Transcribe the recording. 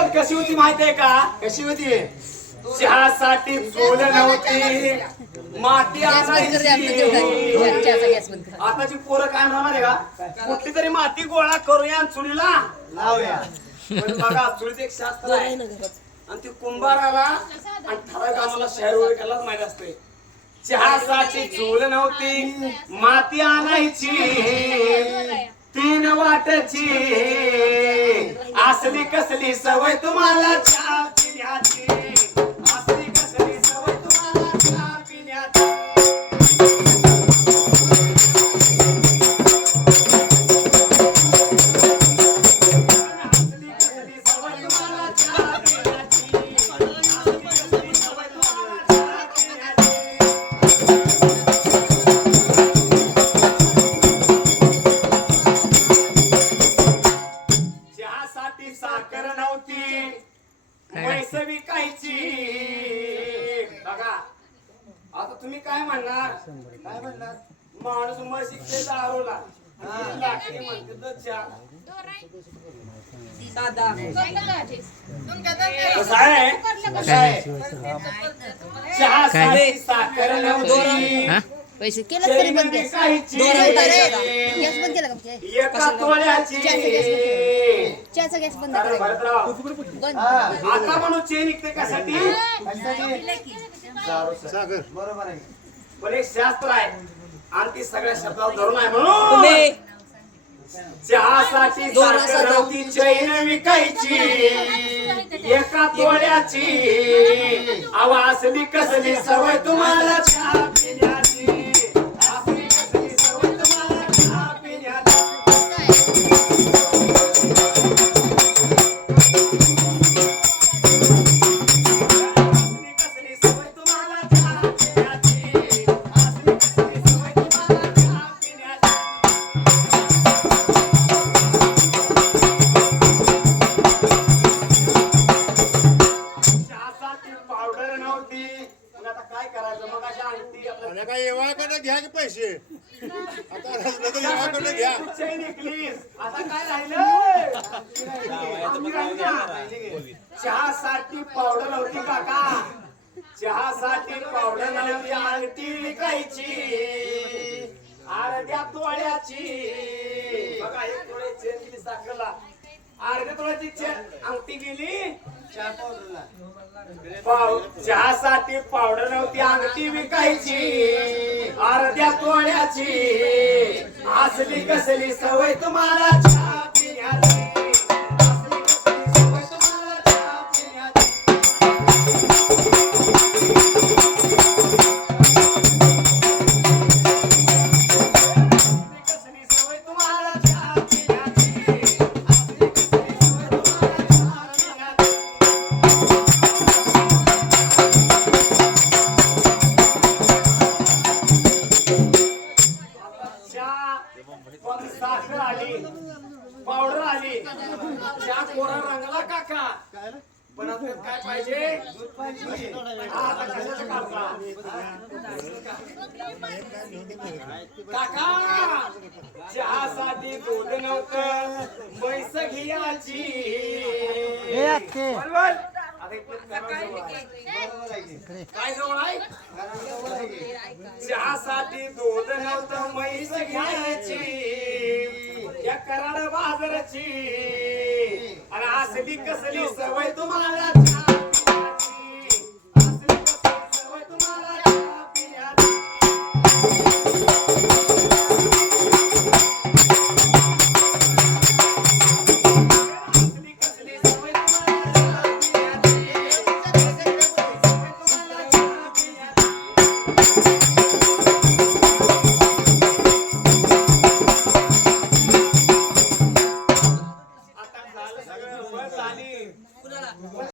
पद्धत कशी होती माहितीये का? कशी होती? चहासाठी चूल नव्हती. माती आणायची. आताची पोरं काय म्हणणार आहे का? कुठली तरी माती गोळा करूया आणि चुलीला लावूया. पण बघा चुलीत एक शास्त्र आहे. आणि ती कुंभाराला आणि ठराविक आम्हाला शहर ओळखायलाच माहीत असते. चहासाठी चूल नव्हती. माती आणायची. तीन वाटची असली कसली सवय तुम्हाला चहा पिण्याची? असली कसली सवय तुम्हाला चहा पिण्याची? असली कसली साखर नव्हती. म्हैस विकायची. बघा आता तुम्ही काय म्हणणार? काय म्हणणार? माणूस म्हशी ते दारूला? पैसे केलं तरी बंद केला. का एका तोळ्याची चहाचा गॅस बंद अरे करा भरतराव, बंद. आता म्हणून चेन निघते कशासाठी? सागर. बरोबर आहे. पण एक शास्त्र आहे. आणि ती सगळ्या शब्दावर धरून आहे म्हणून. चहासाठी साखर नव्हती चैन विकायची. एका तोड्याची. आवासली कसली सवय तुम्हाला. काय करायचं? मग अशा आणखी आपल्याला आणि काय एवाकडे घ्या की पैसे. आता एवाकडे घ्या. आता काय राहिलं. चहासाठी पावडर नव्हती काका चहासाठी पावडर नव्हती अंगठी विकायची अर्ध्या तोळ्याची बघा एक तोळे चेन गेली साखरला अर्ध्या तोळ्याची चेन अंगठी गेली? चहासाठी पावडर नव्हती अंगठी विकायची. अर्ध्या तोळ्याची असली कसली सवय तुम्हाला? साखर आली पावडर आली. चहा कोरा रंगला काका. पण आता काय पाहिजे? आता कशाचं काढता? काका चहासाठी दूध नव्हतं घियाची बोल, काय जवळ आहे चहासाठी दूध नव्हतं म्हैस घ्यायची. या कराड बाजाराची. आणि असली कसली सवय तुम्हाला.